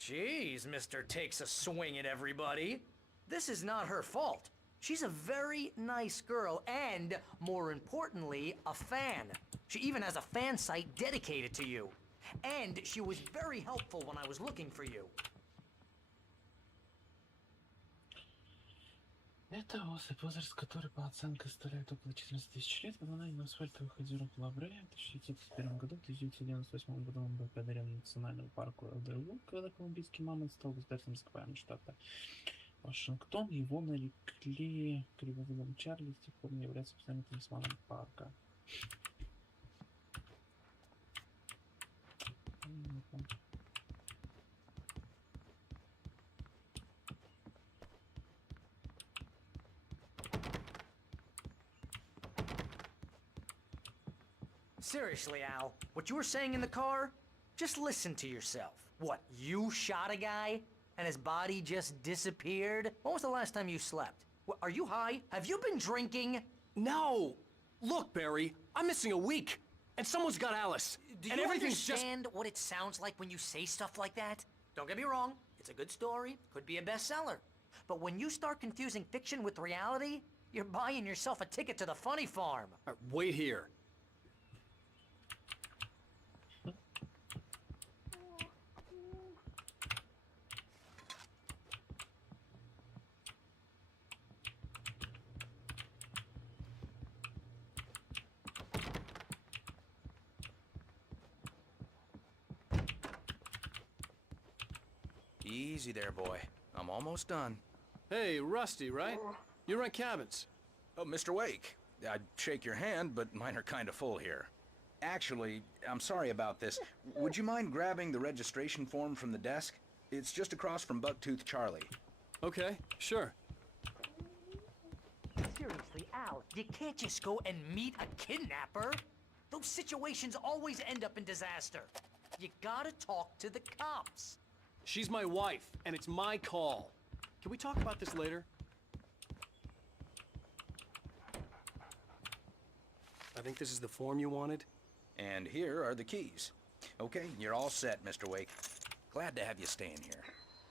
Jeez, Mr. Takes a Swing at Everybody. This is not her fault. She's a very nice girl and, more importantly, a fan. She even has a fan site dedicated to you. And she was very helpful when I was looking for you. Это особый возраст, который по оценкам составляет около 14 тысяч лет. Она на асфальтовых озерах Лавре в 1991 году, в 1998 году он был подарен национальному парку ЛДУ, когда колумбийский мамонт стал государственным ископаемым штата Вашингтон. Его нарекли кривоводом Чарли, с тех пор не является постоянным талисманом парка. Seriously, Al, what you were saying in the car? Just listen to yourself. What, you shot a guy? And his body just disappeared? When was the last time you slept? What, are you high? Have you been drinking? No! Look, Barry, I'm missing a week. And someone's got Alice. Do you and everything's understand what it sounds like when you say stuff like that? Don't get me wrong, it's a good story, could be a bestseller. But when you start confusing fiction with reality, you're buying yourself a ticket to the funny farm. Wait here. Easy there, boy. I'm almost done. Hey, Rusty, right? You rent cabins. Oh, Mr. Wake. I'd shake your hand, but mine are kind of full here. Actually, I'm sorry about this. Would you mind grabbing the registration form from the desk? It's just across from Bucktooth Charlie. Okay, sure. Seriously, Al, you can't just go and meet a kidnapper. Those situations always end up in disaster. You gotta talk to the cops. She's my wife, and it's my call. Can we talk about this later? I think this is the form you wanted. And here are the keys. Okay, you're all set, Mr. Wake. Glad to have you staying here.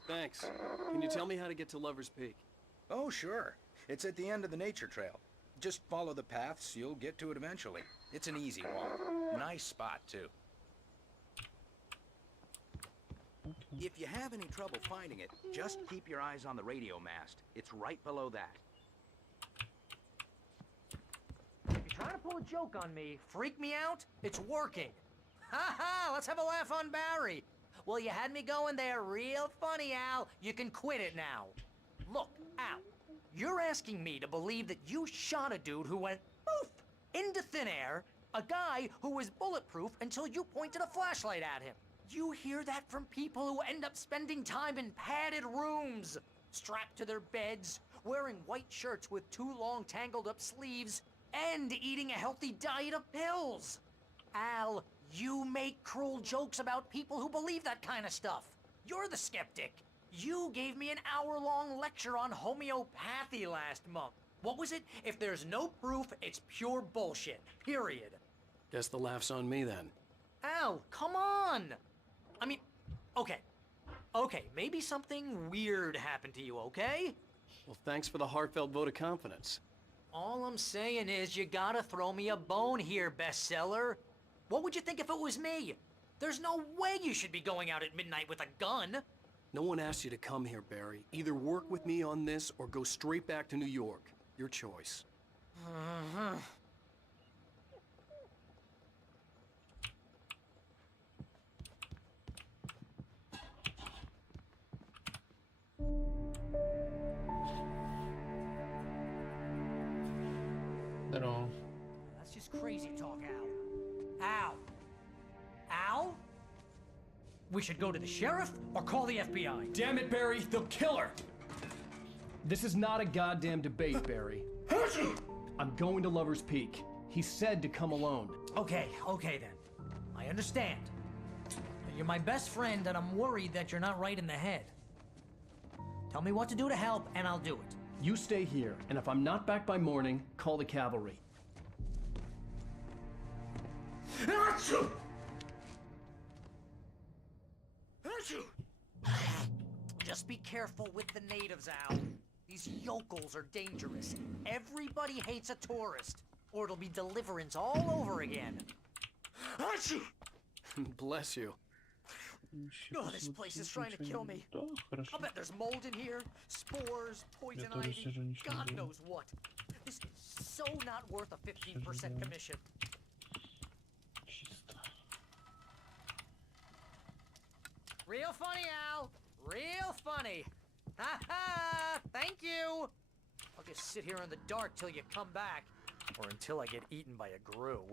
Thanks. Can you tell me how to get to Lover's Peak? Oh, sure. It's at the end of the nature trail. Just follow the paths, you'll get to it eventually. It's an easy walk. Nice spot, too. If you have any trouble finding it, just keep your eyes on the radio mast. It's right below that. If you're trying to pull a joke on me, freak me out, it's working. Ha ha, let's have a laugh on Barry. Well, you had me going there real funny, Al. You can quit it now. Look, Al, you're asking me to believe that you shot a dude who went poof into thin air, a guy who was bulletproof until you pointed a flashlight at him. You hear that from people who end up spending time in padded rooms, strapped to their beds, wearing white shirts with too long tangled up sleeves, and eating a healthy diet of pills. Al, you make cruel jokes about people who believe that kind of stuff. You're the skeptic. You gave me an hour-long lecture on homeopathy last month. What was it? If there's no proof, it's pure bullshit. Period. Guess the laugh's on me then. Al, come on! I mean, okay, maybe something weird happened to you, okay? Well, thanks for the heartfelt vote of confidence. All I'm saying is you gotta throw me a bone here, bestseller. What would you think if it was me? There's no way you should be going out at midnight with a gun. No one asked you to come here, Barry. Either work with me on this or go straight back to New York. Your choice. Здорово. That's just crazy talk, Al. Al! Al? We should go to the sheriff or call the FBI. Damn it, Barry, they'll kill her! This is not a goddamn debate, Barry. I'm going to Lover's Peak. He said to come alone. Okay then. I understand. You're my best friend, and I'm worried that you're not right in the head. Tell me what to do to help, and I'll do it. You stay here, and if I'm not back by morning, call the cavalry. Just be careful with the natives, Al. These yokels are dangerous. Everybody hates a tourist, or it'll be deliverance all over again. Bless you. Oh, this place is trying to kill me. Да, хорошо. I'll bet there's mold in here, spores, poison Я тоже ivy, сижу, ничего не God делаю. knows what. This is so not worth a 15% commission. Чисто. Real funny, Al. Real funny. Ha ha! Thank you. I'll just sit here in the dark till you come back, or until I get eaten by a grue.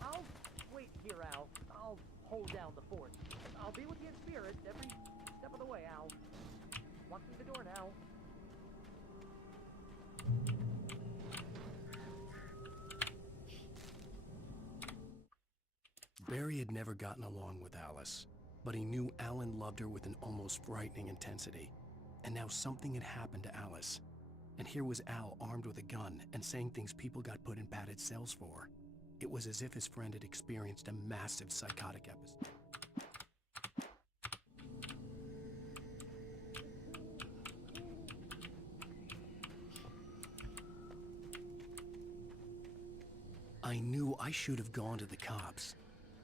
I'll wait here, Al. I'll hold down the fort. I'll be with you in spirit every step of the way, Al. Walk through the door now. Barry had never gotten along with Alice, but he knew Alan loved her with an almost frightening intensity. And now something had happened to Alice. And here was Al armed with a gun and saying things people got put in padded cells for. It was as if his friend had experienced a massive psychotic episode. I knew I should have gone to the cops.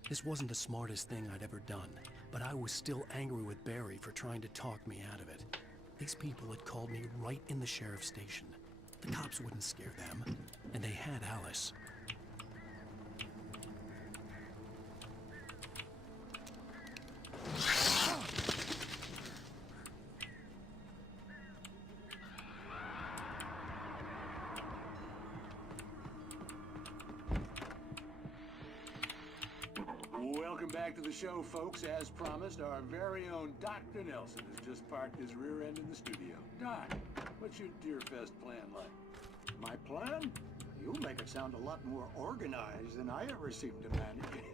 This wasn't the smartest thing I'd ever done, but I was still angry with Barry for trying to talk me out of it. These people had called me right in the sheriff's station. The cops wouldn't scare them, and they had Alice. Welcome back to the show, folks. As promised, our very own Dr. Nelson has just parked his rear end in the studio. Doc, what's your Deerfest plan like? My plan? You make it sound a lot more organized than I ever seem to manage.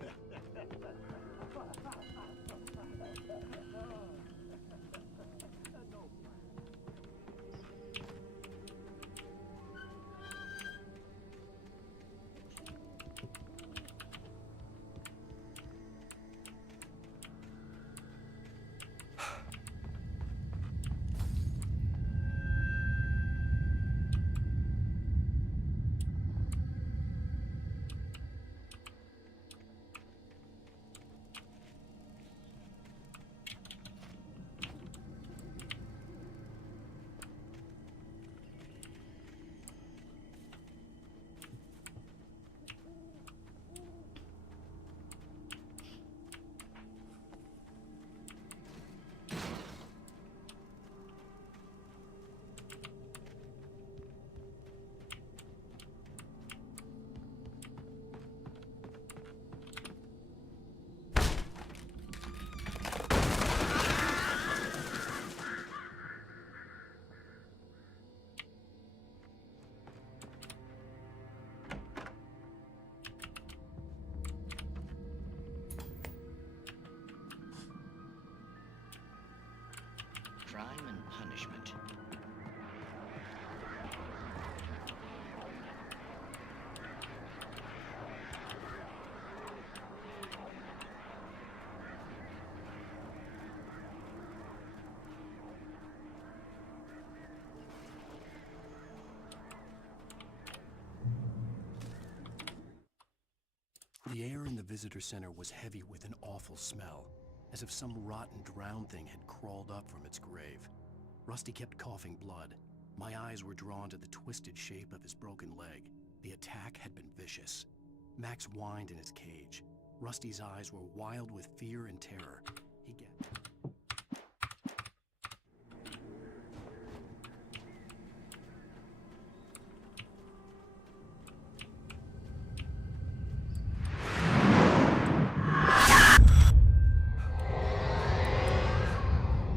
Crime and punishment. The air in the visitor center was heavy with an awful smell, as if some rotten drowned thing had crawled up from its grave. Rusty kept coughing blood. My eyes were drawn to the twisted shape of his broken leg. The attack had been vicious. Max whined in his cage. Rusty's eyes were wild with fear and terror. He gasped.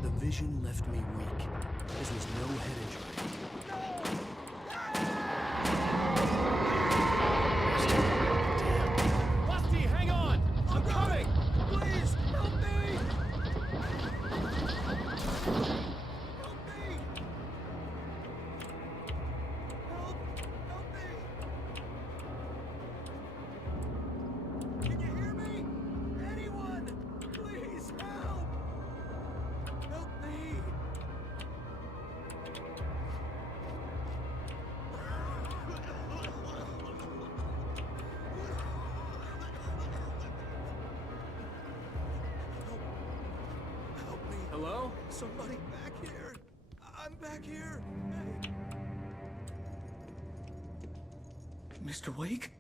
The vision left me weak. This was no head injury. Rusty, hang on! I'm coming! Please, help me! Help me! Help me! Can you hear me? Anyone? Please, help! Help me! Help me. Hello? Somebody back here. I'm back here. Hey. Mr. Wake?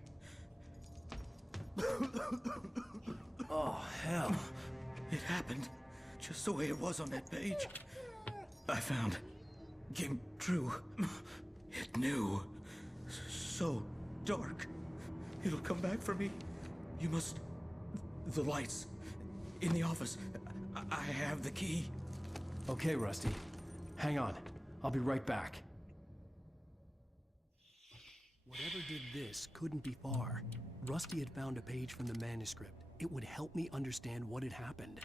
Oh, hell. It happened just the way it was on that page. I found. Came true. It knew. So dark. It'll come back for me. You must. The lights. In the office. I have the key. Okay, Rusty. Hang on. I'll be right back. Whatever did this couldn't be far. Rusty had found a page from the manuscript. It would help me understand what had happened.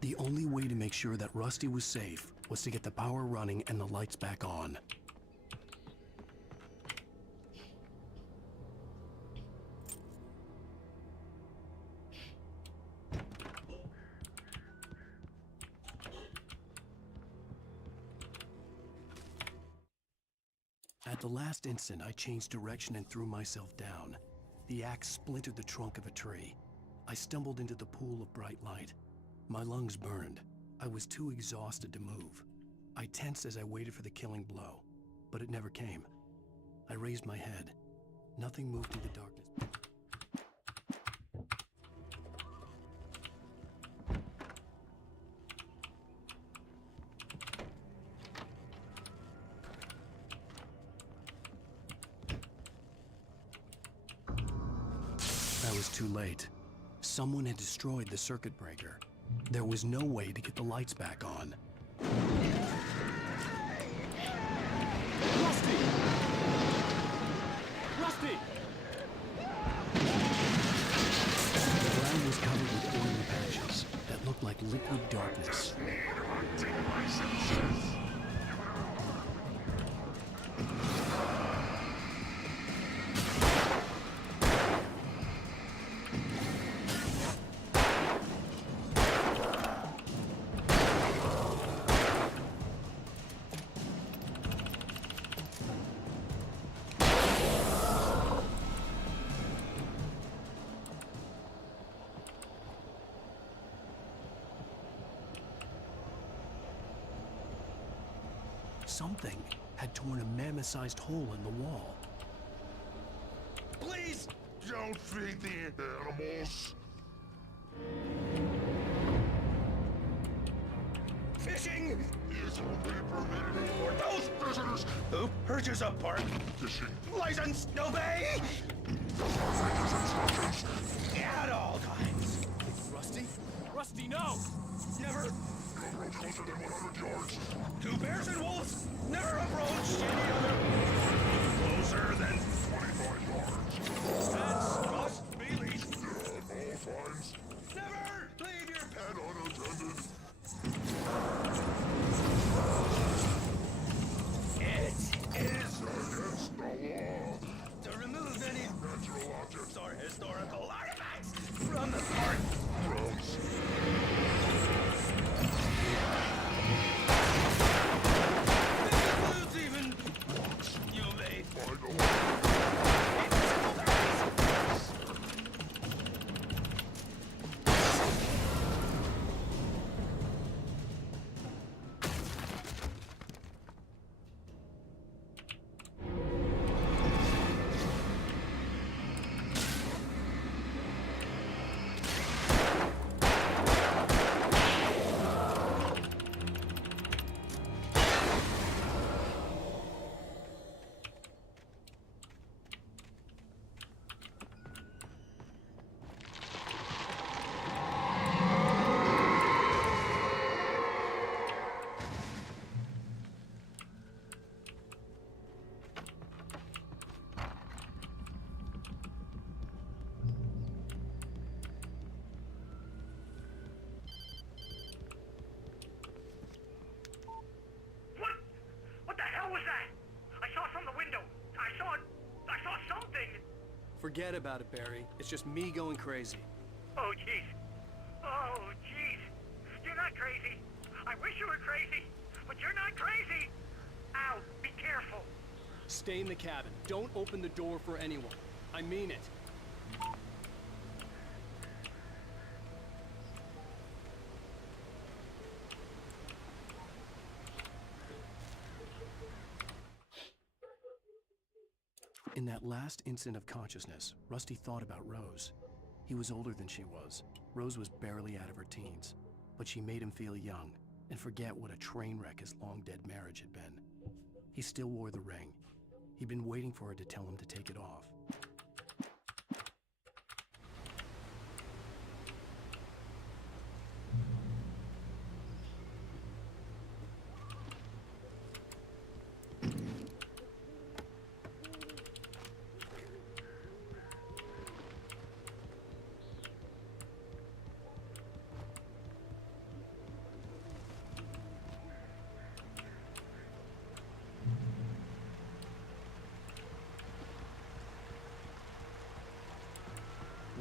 The only way to make sure that Rusty was safe was to get the power running and the lights back on. At the last instant, I changed direction and threw myself down. The axe splintered the trunk of a tree. I stumbled into the pool of bright light. My lungs burned. I was too exhausted to move. I tensed as I waited for the killing blow, but it never came. I raised my head. Nothing moved in the darkness. I was too late. Someone had destroyed the circuit breaker. There was no way to get the lights back on. Rusty! Rusty! The ground was covered with oily patches that looked like liquid darkness. Something had torn a mammoth-sized hole in the wall. Please don't feed the animals. Fishing Is only permitted for those visitors. who purchase a park Fishing license, obey at all times. Rusty? Rusty, no! Never. don't approach closer than 100 yards. Two bears and wolves never approach any other closer than 25 yards. fence must be leashed. At all times. Never leave your pet And unattended. It is Against the law. to remove any Natural objects. or historical artifacts from the park. Gross. Forget about it, Barry. It's just me going crazy. Oh, jeez. Oh, jeez. You're not crazy. I wish you were crazy, but you're not crazy. Al, be careful. Stay in the cabin. Don't open the door for anyone. I mean it. In that last instant of consciousness, Rusty thought about Rose. He was older than she was. Rose was barely out of her teens, but she made him feel young and forget what a train wreck his long-dead marriage had been. He still wore the ring. He'd been waiting for her to tell him to take it off.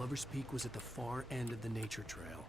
Lover's Peak was at the far end of the nature trail.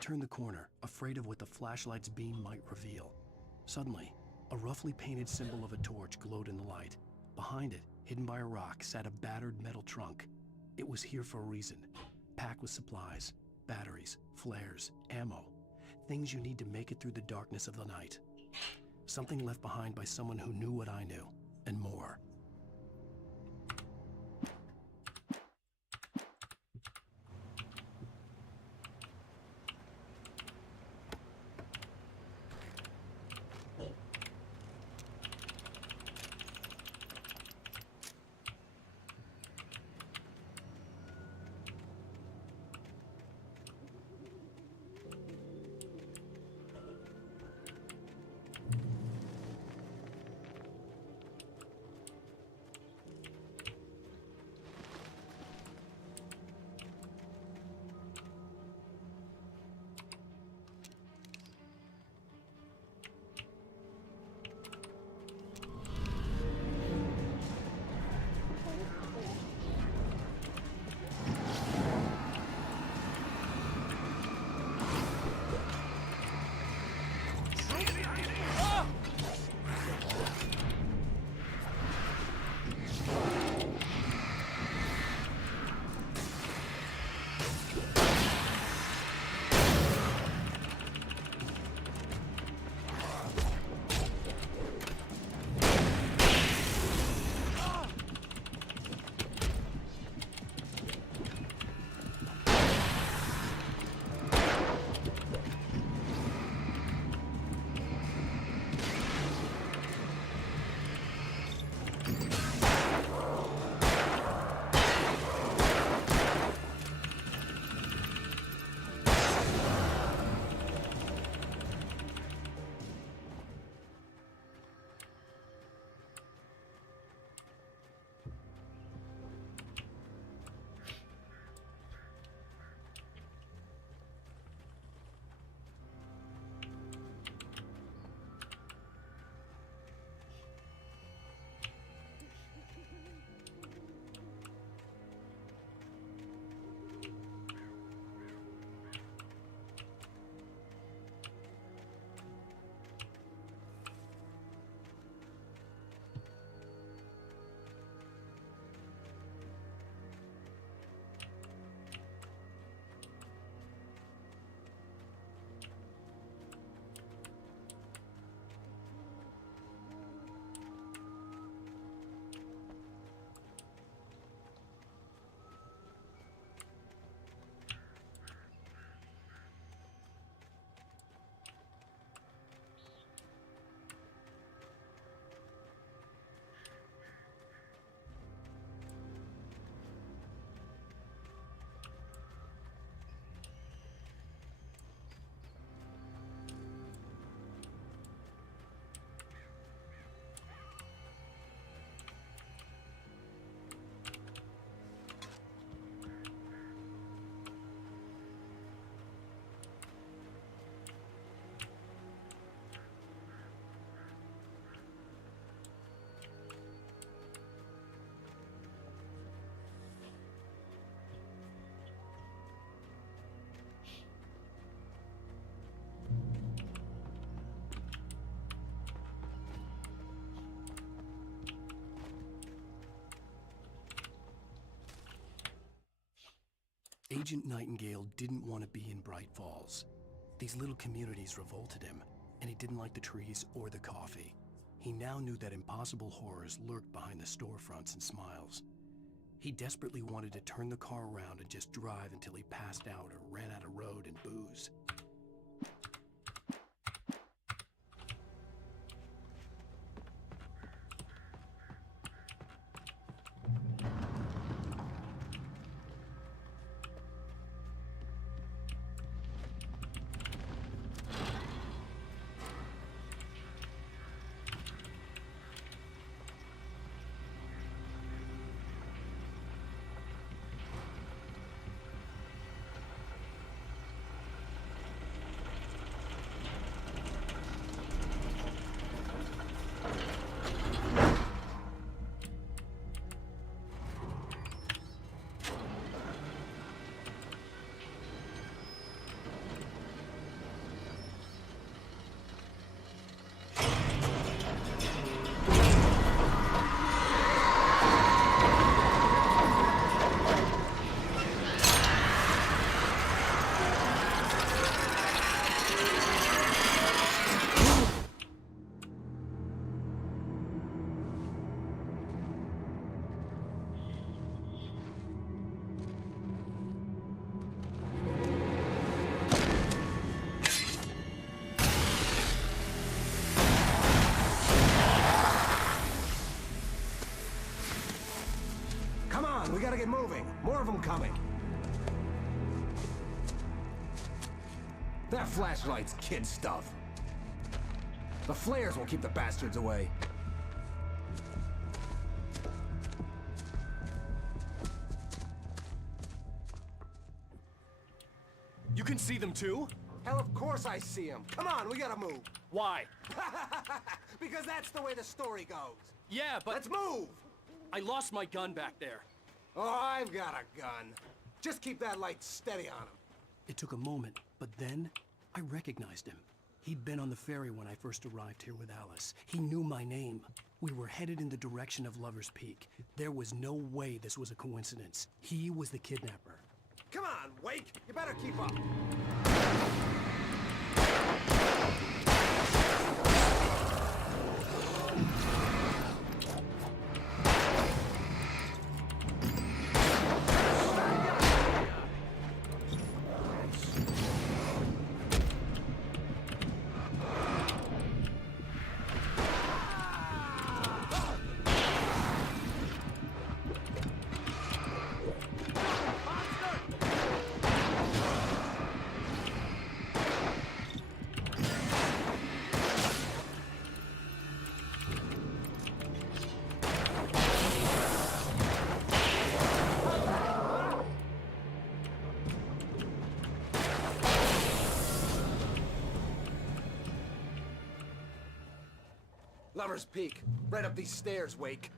turned the corner, afraid of what the flashlight's beam might reveal. Suddenly, a roughly painted symbol of a torch glowed in the light. Behind it, hidden by a rock, sat a battered metal trunk. It was here for a reason, packed with supplies, batteries, flares, ammo, things you need to make it through the darkness of the night. Something left behind by someone who knew what I knew, and more. Agent Nightingale didn't want to be in Bright Falls. These little communities revolted him, and he didn't like the trees or the coffee. He now knew that impossible horrors lurked behind the storefronts and smiles. He desperately wanted to turn the car around and just drive until he passed out or ran out of road and booze. More of them coming. That flashlight's kid stuff. The flares will keep the bastards away. You can see them too? Hell, of course I see him. Come on, we gotta move. Why? Because that's the way the story goes. Yeah, but... Let's move! I lost my gun back there. Oh, I've got a gun. Just keep that light steady on him. It took a moment, but then I recognized him. He'd been on the ferry when I first arrived here with Alice. He knew my name. We were headed in the direction of Lover's Peak. There was no way this was a coincidence. He was the kidnapper. Come on, Wake! You better keep up. Lover's Peak. Right up these stairs, Wake.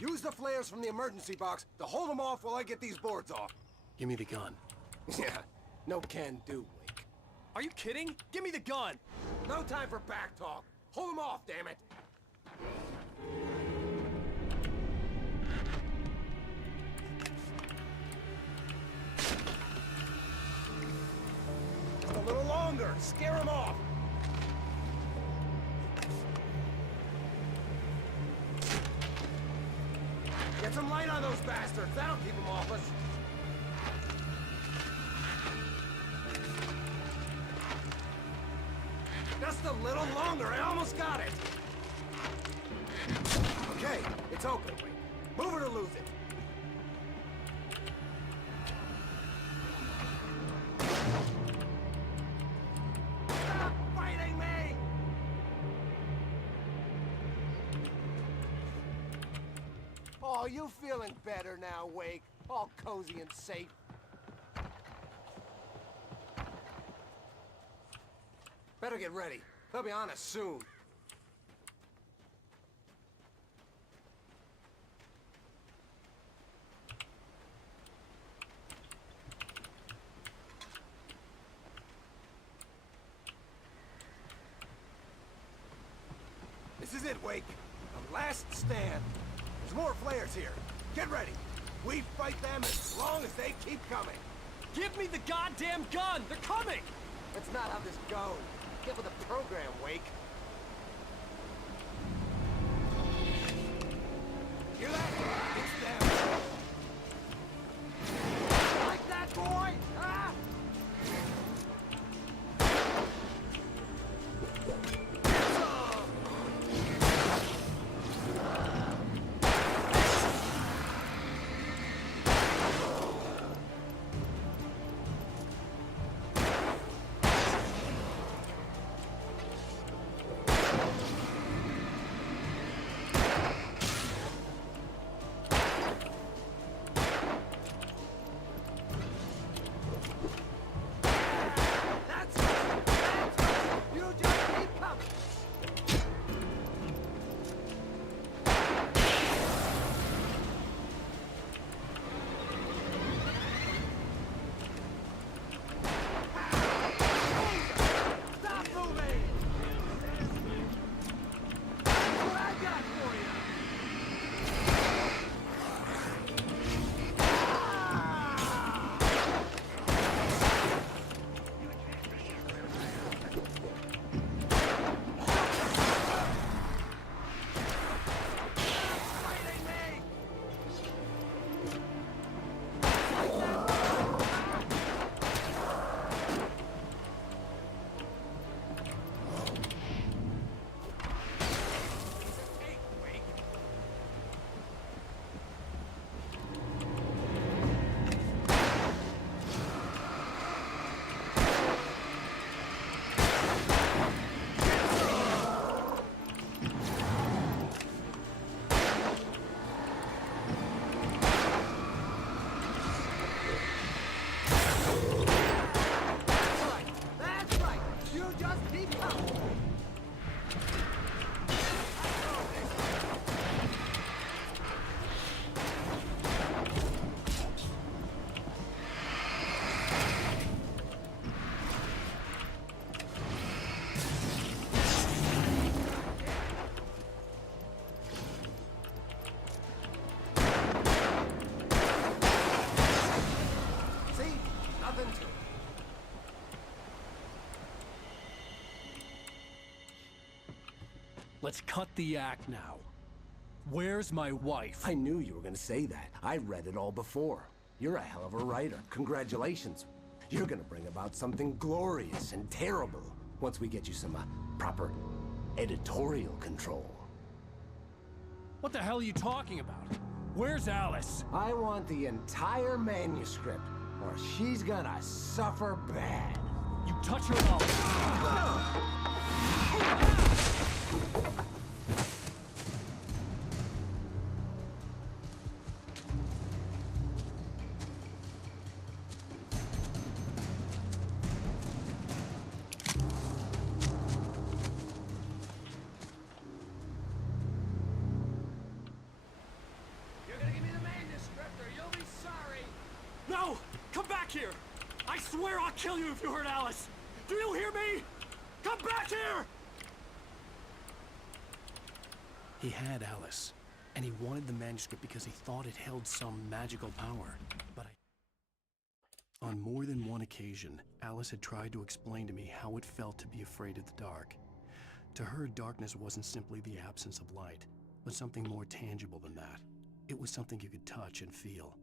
Use the flares from the emergency box to hold them off while I get these boards off. Give me the gun. Yeah, no can do, Wake. Are you kidding? Give me the gun! No time for back talk. Hold them off, damn it. Just a little longer. Scare them off. Get some light on those bastards. That'll keep them off us. Just a little longer. I almost got it. Okay, it's open. Move it or lose it. Stop fighting me! Oh, you feeling better now, Wake? All cozy and safe. Better get ready. They'll be on us soon. This is it, Wake. The last stand. There's more flares here. Get ready. We fight them as long as they keep coming. Give me the goddamn gun! They're coming! That's not how this goes. Get with the program, Wake. Hear that? It's them. Like that, boy? Huh? let's cut the act now. Where's my wife? I knew you were gonna say that. I read it all before. You're a hell of a writer. Congratulations. You're gonna bring about something glorious and terrible once we get you some proper editorial control. What the hell are you talking about? Where's Alice? I want the entire manuscript, or she's gonna suffer bad. You touch her up. You're gonna give me the manuscript, or you'll be sorry. No! Come back here! I swear I'll kill you if you hurt Alice! Do you hear me? Come back here! He had Alice, and he wanted the manuscript because he thought it held some magical power. But on more than one occasion, Alice had tried to explain to me how it felt to be afraid of the dark. To her, darkness wasn't simply the absence of light, but something more tangible than that. It was something you could touch and feel.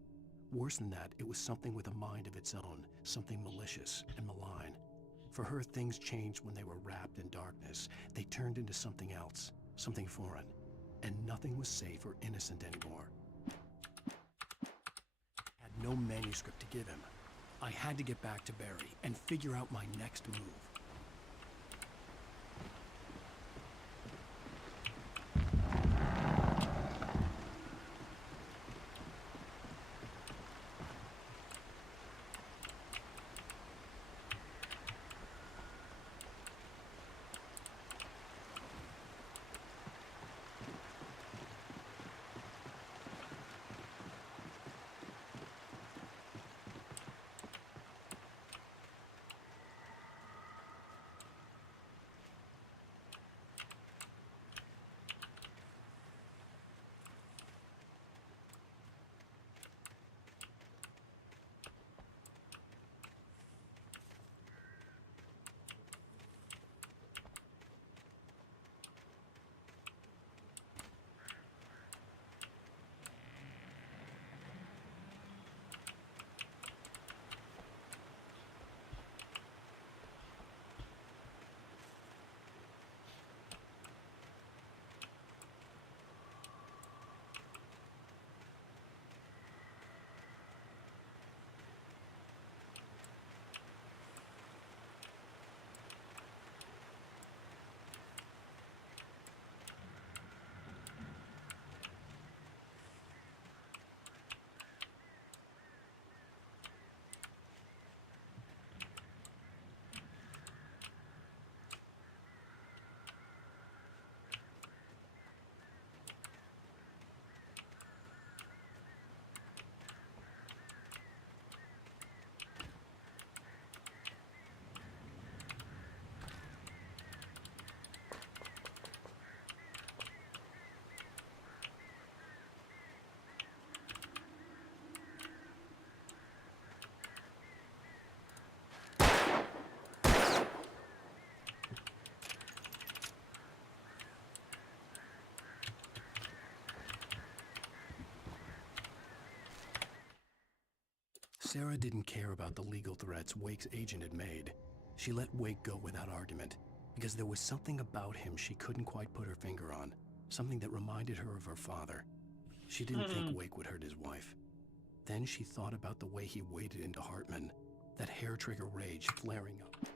Worse than that, it was something with a mind of its own, something malicious and malign. For her, things changed when they were wrapped in darkness. They turned into something else, something foreign, and nothing was safe or innocent anymore. I had no manuscript to give him. I had to get back to Barry and figure out my next move. Sarah didn't care about the legal threats Wake's agent had made. She let Wake go without argument, because there was something about him she couldn't quite put her finger on, something that reminded her of her father. She didn't think Wake would hurt his wife. Then she thought about the way he waded into Hartman, that hair-trigger rage flaring up.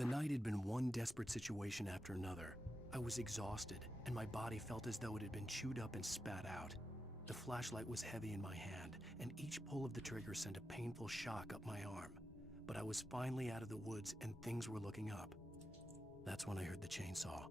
The night had been one desperate situation after another. I was exhausted, and my body felt as though it had been chewed up and spat out. The flashlight was heavy in my hand, and each pull of the trigger sent a painful shock up my arm. But I was finally out of the woods, and things were looking up. That's when I heard the chainsaw.